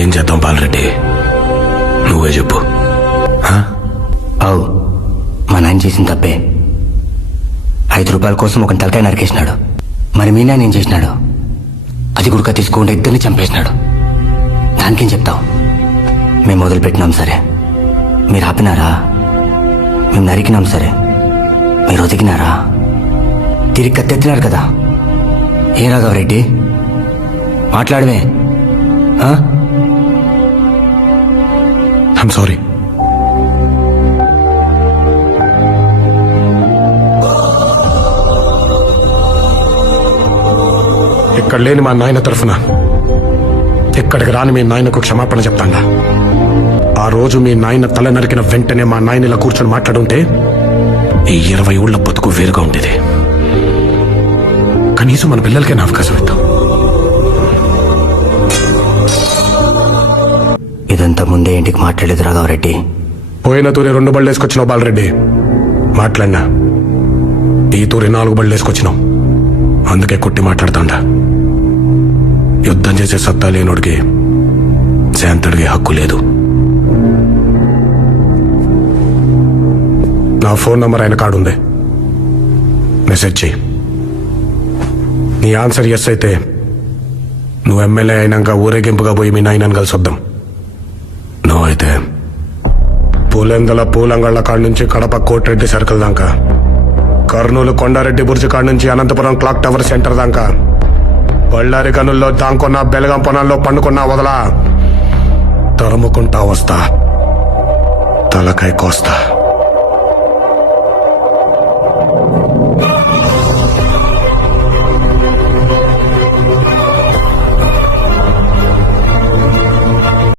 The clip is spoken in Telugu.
ఏం చేద్దాం బాలరెడ్డి, నువ్వే చెప్పు. అవు మా నాయన చేసిన తప్పే. 5 రూపాయల కోసం ఒక తలకాయ నరికేసినాడు. మరి మీ నాయన ఏం చేసినాడు? అది గుడక తీసుకుంటే ఇద్దరిని చంపేసినాడు. దానికేం చెప్తావు? మేము మొదలుపెట్టినాం సరే, మీరు ఆపినారా? మేము నరికినాం సరే, మీరు ఒదిగినారా? తిరిగి కత్తెత్తినారు కదా. ఏ రాఘవరెడ్డి మాట్లాడవే? I'm sorry. ఇక్కడ లేని మా నాయన తరఫున ఇక్కడికి రాని మీ నాయనకు క్షమాపణ చెప్తాండా. ఆ రోజు మీ నాయన తల నరికిన వెంటనే మా నాయన ఇలా కూర్చొని మాట్లాడుంటే ఈ 20 ఊళ్ళ బతుకు వేరుగా ఉండేది. కనీసం మన పిల్లలకైనా అవకాశం ఇద్దాం. ఇదంతా ముందే ఇంటికి మాట్లాడలేదు రాఘవరెడ్డి. పోయిన తూరి 2 బళ్ళు వేసుకొచ్చినావు బాలరెడ్డి, మాట్లాడినా. ఈ తూరి 4 బళ్ళు వేసుకొచ్చినావు, అందుకే కొట్టి మాట్లాడుతాండా. యుద్ధం చేసే సత్తా లేనోడికి శాంతడిగే హక్కు లేదు. నా ఫోన్ నంబర్ ఆయన కాడుంది, మెసేజ్ చెయ్యి. నీ ఆన్సర్ ఎస్ అయితే నువ్వు ఎమ్మెల్యే అయినాక ఊరేగింపుగా పోయి మీ నాయనని కలిసి వద్దాం. నో అయితే పూలెందల పూలంగళ్ళ కాడి నుంచి కడప కోటిరెడ్డి సర్కిల్ దాకా, కర్నూలు కొండారెడ్డి బుర్జి కాడి నుంచి అనంతపురం క్లాక్ టవర్ సెంటర్ దాకా, బళ్ళారి గనుల్లో దాంకున్న బెలగం పొనాల్లో పండుకున్నా వదలా, తరుముకుంటా వస్తా, తలకాయ కోస్తా.